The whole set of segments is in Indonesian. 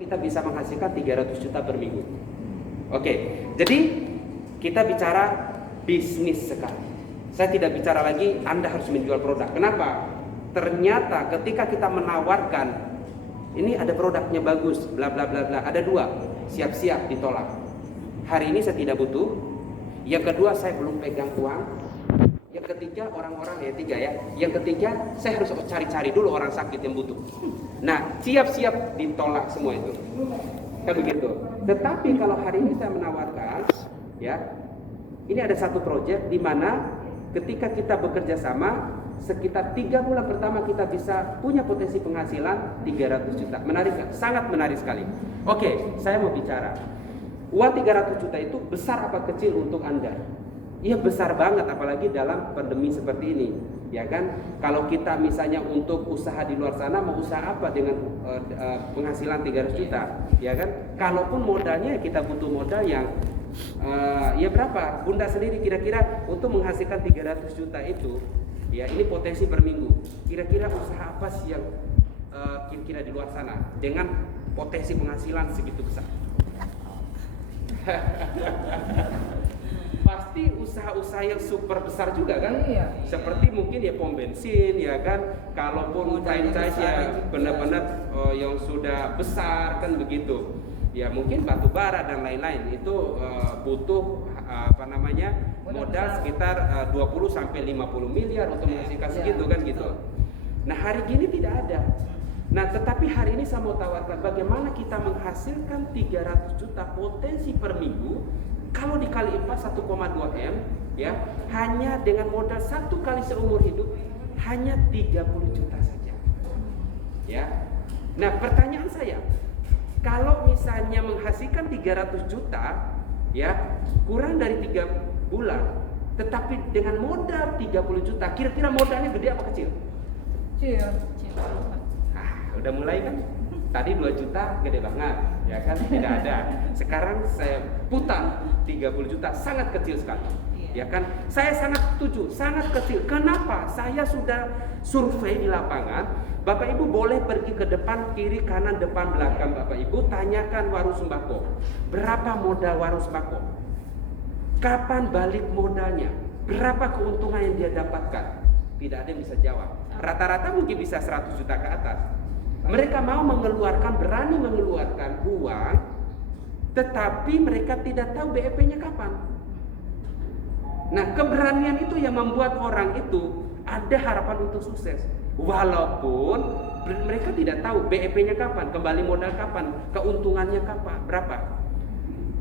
kita bisa menghasilkan 300 juta per minggu. Oke, jadi kita bicara bisnis sekarang. Saya tidak bicara lagi Anda harus menjual produk. Kenapa? Ternyata ketika kita menawarkan ini ada produknya bagus, bla bla bla bla, ada dua, siap-siap ditolak. Hari ini saya tidak butuh. Yang kedua, saya belum pegang uang. Yang ketiga, orang-orang tiga ya. Yang ketiga, saya harus cari-cari dulu orang sakit yang butuh. Nah, siap-siap ditolak semua itu. Kan begitu. Tetapi kalau hari ini saya menawarkan, ya, ini ada satu proyek di mana ketika kita bekerja sama, sekitar 3 bulan pertama kita bisa punya potensi penghasilan 300 juta. Menarik kan? Sangat menarik sekali. Oke, saya mau bicara. Uang 300 juta itu besar apa kecil untuk Anda? Iya besar banget, apalagi dalam pandemi seperti ini, ya kan? Kalau kita misalnya untuk usaha di luar sana, mau usaha apa dengan penghasilan 300 juta, ya kan? Kalaupun modalnya kita butuh modal yang ya berapa? Bunda sendiri kira-kira untuk menghasilkan 300 juta itu, ya ini potensi per minggu. Kira-kira usaha apa sih yang kira-kira di luar sana dengan potensi penghasilan segitu besar? Pasti usaha-usaha yang super besar juga kan? Iya. Seperti mungkin ya pom bensin ya kan, kalaupun franchise ya benar-benar yang sudah besar kan begitu. Ya mungkin batu bara dan lain-lain itu butuh modal sekitar 20 sampai 50 miliar untuk menghasilkan segitu kan gitu. Nah, hari gini tidak ada. Nah, tetapi hari ini saya mau tawarkan bagaimana kita menghasilkan 300 juta potensi per minggu. Kalau dikali 4 1,2 M ya, hanya dengan modal satu kali seumur hidup hanya 30 juta saja. Ya. Nah, pertanyaan saya, kalau misalnya menghasilkan 300 juta ya, kurang dari 3 bulan, tetapi dengan modal 30 juta, kira-kira modalnya gede apa kecil? Kecil. Udah mulai kan? Tadi 2 juta gede banget, ya kan? Tidak ada. Sekarang saya putar 30 juta, sangat kecil sekali. Ya kan? Saya sangat setuju, sangat kecil. Kenapa? Saya sudah survei di lapangan. Bapak Ibu boleh pergi ke depan, kiri, kanan, depan, belakang Bapak Ibu, tanyakan warung sembako. Berapa modal warung sembako? Kapan balik modalnya? Berapa keuntungan yang dia dapatkan? Tidak ada yang bisa jawab. Rata-rata mungkin bisa 100 juta ke atas. Mereka mau berani mengeluarkan uang, tetapi mereka tidak tahu BEP-nya kapan. Nah, keberanian itu yang membuat orang itu ada harapan untuk sukses. Walaupun mereka tidak tahu BEP-nya kapan, kembali modal kapan, keuntungannya kapan, berapa.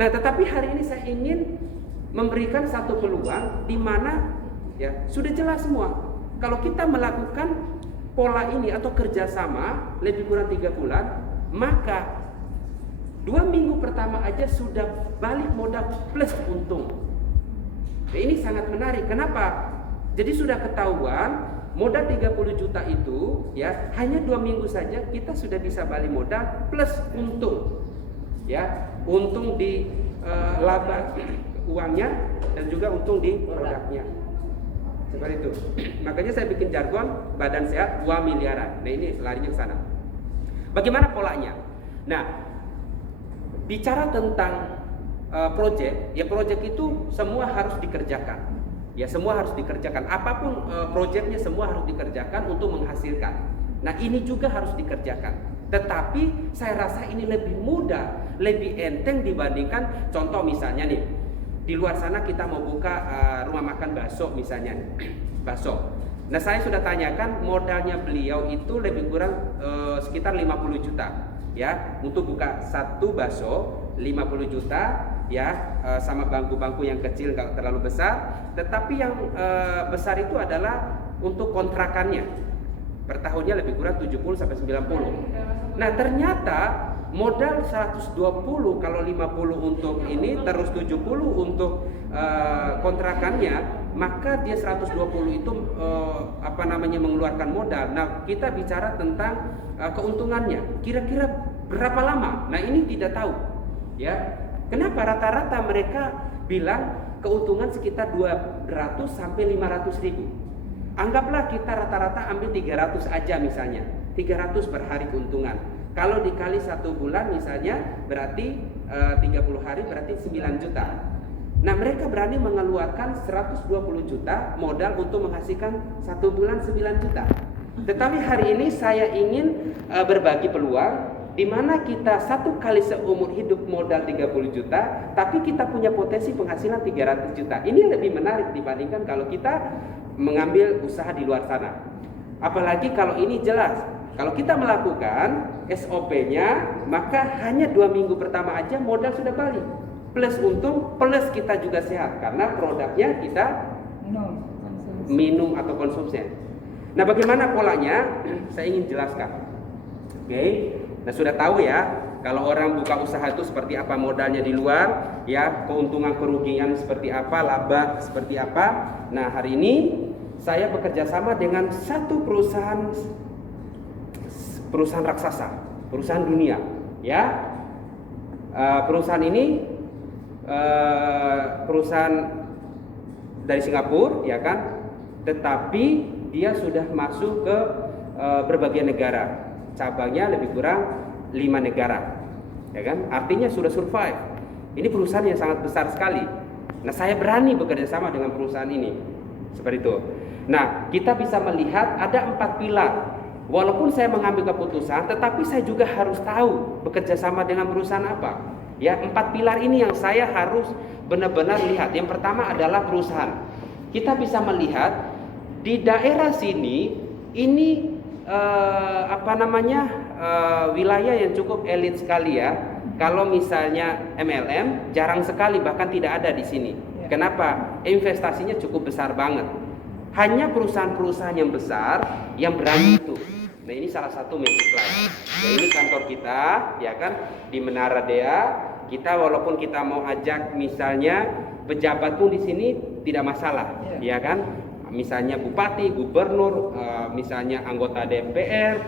Nah, tetapi hari ini saya ingin memberikan satu peluang di mana ya sudah jelas semua. Kalau kita melakukan pola ini atau kerjasama lebih kurang 3 bulan, maka 2 minggu pertama aja sudah balik modal plus untung. Nah, ini sangat menarik. Kenapa? Jadi sudah ketahuan modal 30 juta itu ya hanya 2 minggu saja kita sudah bisa balik modal plus untung. Ya, untung di laba uangnya dan juga untung di produknya. Seperti itu. Makanya saya bikin jargon badan sehat 2 miliaran. Nah, ini larinya ke sana. Bagaimana polanya? Nah, bicara tentang project, ya project itu semua harus dikerjakan. Ya, semua harus dikerjakan. Apapun projectnya semua harus dikerjakan untuk menghasilkan. Nah, ini juga harus dikerjakan. Tetapi saya rasa ini lebih mudah, lebih enteng dibandingkan contoh misalnya nih. Di luar sana kita mau buka rumah makan bakso misalnya, bakso. Nah, saya sudah tanyakan modalnya beliau itu lebih kurang sekitar 50 juta ya, untuk buka satu bakso 50 juta ya, sama bangku-bangku yang kecil nggak terlalu besar. Tetapi yang besar itu adalah untuk kontrakannya. Per tahunnya lebih kurang 70 sampai 90. Nah, ternyata modal 120 kalau 50 untuk ini terus 70 untuk kontrakannya, maka dia 120 itu mengeluarkan modal. Nah, kita bicara tentang keuntungannya. Kira-kira berapa lama? Nah, ini tidak tahu. Ya. Kenapa rata-rata mereka bilang keuntungan sekitar 200 sampai 500 ribu. Anggaplah kita rata-rata ambil 300 aja misalnya. 300 per hari keuntungan. Kalau dikali 1 bulan misalnya berarti 30 hari berarti 9 juta. Nah, mereka berani mengeluarkan 120 juta modal untuk menghasilkan 1 bulan 9 juta. Tetapi hari ini saya ingin berbagi peluang di mana kita 1 kali seumur hidup modal 30 juta, tapi kita punya potensi penghasilan 300 juta. Ini lebih menarik dibandingkan kalau kita mengambil usaha di luar sana. Apalagi kalau ini jelas, kalau kita melakukan SOP-nya, maka hanya 2 minggu pertama aja modal sudah balik. Plus untung, plus kita juga sehat karena produknya kita minum atau konsumsi. Nah, bagaimana polanya? Saya ingin jelaskan. Oke. Nah, sudah tahu ya, kalau orang buka usaha itu seperti apa modalnya di luar, ya, keuntungan kerugian seperti apa, laba seperti apa. Nah, hari ini saya bekerja sama dengan satu perusahaan raksasa, perusahaan dunia, ya. Perusahaan ini perusahaan dari Singapura, ya kan, tetapi dia sudah masuk ke berbagai negara. Cabangnya lebih kurang 5 negara, ya kan? Artinya sudah survive. Ini perusahaan yang sangat besar sekali. Nah, saya berani bekerja sama dengan perusahaan ini, seperti itu. Nah, kita bisa melihat ada 4 pilar. Walaupun saya mengambil keputusan, tetapi saya juga harus tahu bekerja sama dengan perusahaan apa. Ya, 4 pilar ini yang saya harus benar-benar lihat. Yang pertama adalah perusahaan. Kita bisa melihat di daerah sini ini wilayah yang cukup elit sekali ya. Kalau misalnya MLM jarang sekali, bahkan tidak ada di sini. Kenapa? Investasinya cukup besar banget. Hanya perusahaan-perusahaan yang besar yang berani itu. Nah, ini salah satu Magicline. Ya, ini kantor kita, ya kan, di Menara Dea. Kita walaupun kita mau ajak misalnya pejabat pun di sini tidak masalah, ya kan? Misalnya bupati, gubernur, misalnya anggota DPR,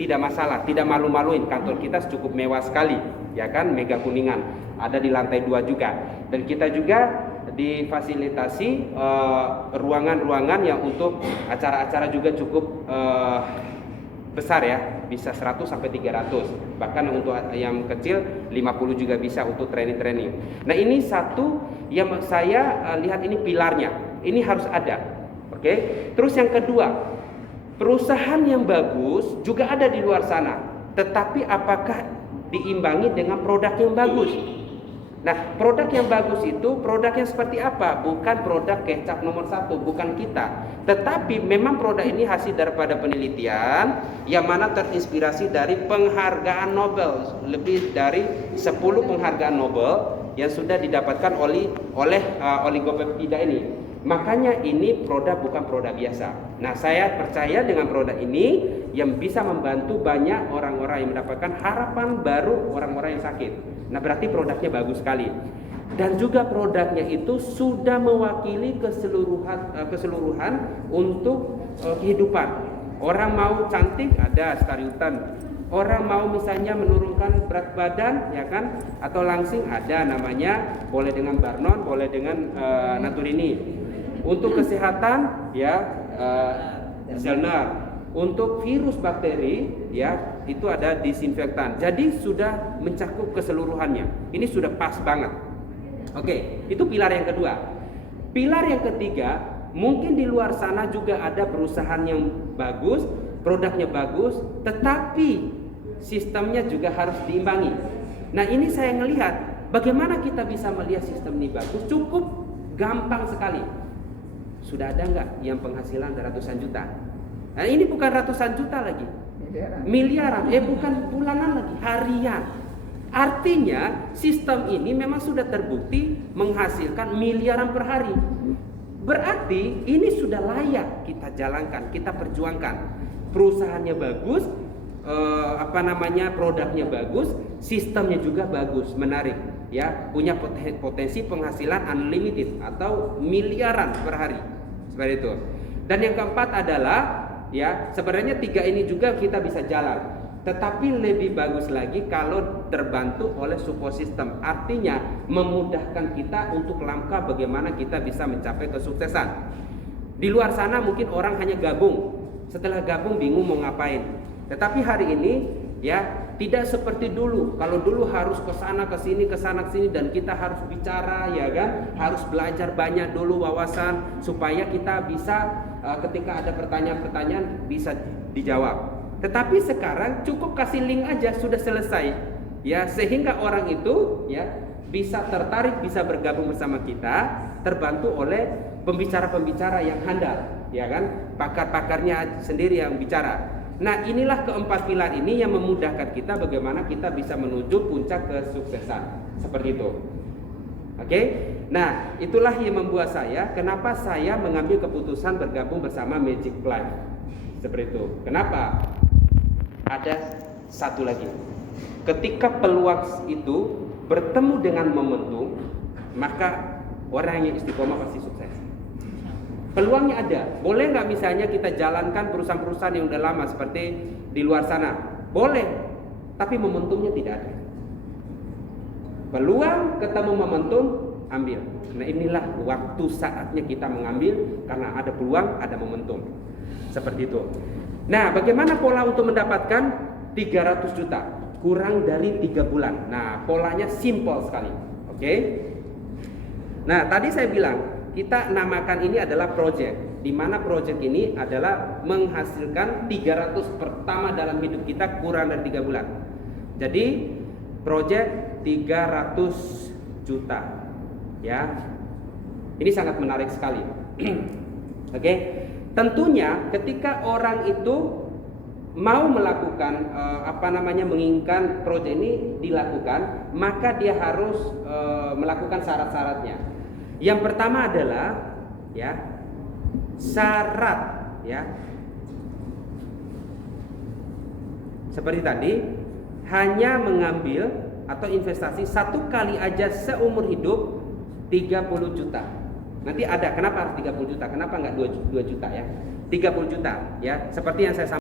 tidak masalah, tidak malu-maluin. Kantor kita cukup mewah sekali, ya kan, Mega Kuningan, ada di lantai 2 juga. Dan kita juga difasilitasi ruangan-ruangan yang untuk acara-acara juga cukup besar ya, bisa 100 sampai 300. Bahkan untuk yang kecil 50 juga bisa untuk training-training. Nah, ini satu yang saya lihat ini pilarnya. Ini harus ada. Oke. Terus yang kedua, perusahaan yang bagus juga ada di luar sana. Tetapi apakah diimbangi dengan produk yang bagus? Nah, produk yang bagus itu produknya seperti apa? Bukan produk kecap nomor 1, bukan kita. Tetapi memang produk ini hasil daripada penelitian yang mana terinspirasi dari penghargaan Nobel. Lebih dari 10 penghargaan Nobel yang sudah didapatkan oleh oligopeptida ini. Makanya ini produk bukan produk biasa. Nah, saya percaya dengan produk ini yang bisa membantu banyak orang-orang yang mendapatkan harapan baru, orang-orang yang sakit. Nah, berarti produknya bagus sekali. Dan juga produknya itu sudah mewakili keseluruhan untuk kehidupan. Orang mau cantik ada Stariutan. Orang mau misalnya menurunkan berat badan, ya kan, atau langsing ada namanya, boleh dengan Barnon, boleh dengan Naturini. Untuk kesehatan ya Zelnar. Untuk virus bakteri ya itu ada disinfektan. Jadi sudah mencakup keseluruhannya. Ini sudah pas banget. Oke, itu pilar yang kedua. Pilar yang ketiga, mungkin di luar sana juga ada perusahaan yang bagus, produknya bagus, tetapi sistemnya juga harus diimbangi. Nah, ini saya ngelihat bagaimana kita bisa melihat sistem ini bagus. Cukup gampang sekali. Sudah ada nggak yang penghasilan ratusan juta? Nah, ini bukan ratusan juta lagi, miliaran. Bukan bulanan lagi, harian. Artinya sistem ini memang sudah terbukti menghasilkan miliaran per hari. Berarti ini sudah layak kita jalankan, kita perjuangkan. Perusahaannya bagus, produknya bagus, sistemnya juga bagus, menarik. Ya, punya potensi penghasilan unlimited atau miliaran per hari. Seperti itu. Dan yang keempat adalah ya, sebenarnya 3 ini juga kita bisa jalan. Tetapi lebih bagus lagi kalau terbantu oleh support system. Artinya memudahkan kita untuk langkah bagaimana kita bisa mencapai kesuksesan. Di luar sana mungkin orang hanya gabung. Setelah gabung bingung mau ngapain. Tetapi hari ini ya tidak seperti dulu. Kalau dulu harus ke sana ke sini dan kita harus bicara, ya kan? Harus belajar banyak dulu wawasan supaya kita bisa ketika ada pertanyaan-pertanyaan bisa dijawab. Tetapi sekarang cukup kasih link aja sudah selesai. Ya, sehingga orang itu ya bisa tertarik, bisa bergabung bersama kita, terbantu oleh pembicara-pembicara yang handal, ya kan? Pakar-pakarnya sendiri yang bicara. Nah, inilah keempat pilar ini yang memudahkan kita bagaimana kita bisa menuju puncak kesuksesan. Seperti itu. Oke? Nah, itulah yang membuat saya, kenapa saya mengambil keputusan bergabung bersama Magic Life. Seperti itu. Kenapa? Ada satu lagi. Ketika peluang itu bertemu dengan momentum, maka orang yang istiqomah pasti sukses. Peluangnya ada. Boleh nggak misalnya kita jalankan perusahaan-perusahaan yang udah lama seperti di luar sana? Boleh, tapi momentumnya tidak ada. Peluang ketemu momentum, ambil. Nah, inilah waktu saatnya kita mengambil karena ada peluang, ada momentum. Seperti itu. Nah, bagaimana pola untuk mendapatkan 300 juta? Kurang dari 3 bulan. Nah, polanya simple sekali. Oke? Nah, tadi saya bilang kita namakan ini adalah project, di mana project ini adalah menghasilkan 300 pertama dalam hidup kita kurang dari 3 bulan. Jadi project 300 juta, ya. Ini sangat menarik sekali. Oke, tentunya ketika orang itu mau melakukan menginginkan project ini dilakukan, maka dia harus melakukan syarat-syaratnya. Yang pertama adalah ya syarat, ya seperti tadi, hanya mengambil atau investasi satu kali aja seumur hidup 30 juta. Nanti ada kenapa harus 30 juta, kenapa nggak 2 juta ya, 30 juta ya, seperti yang saya sampaikan.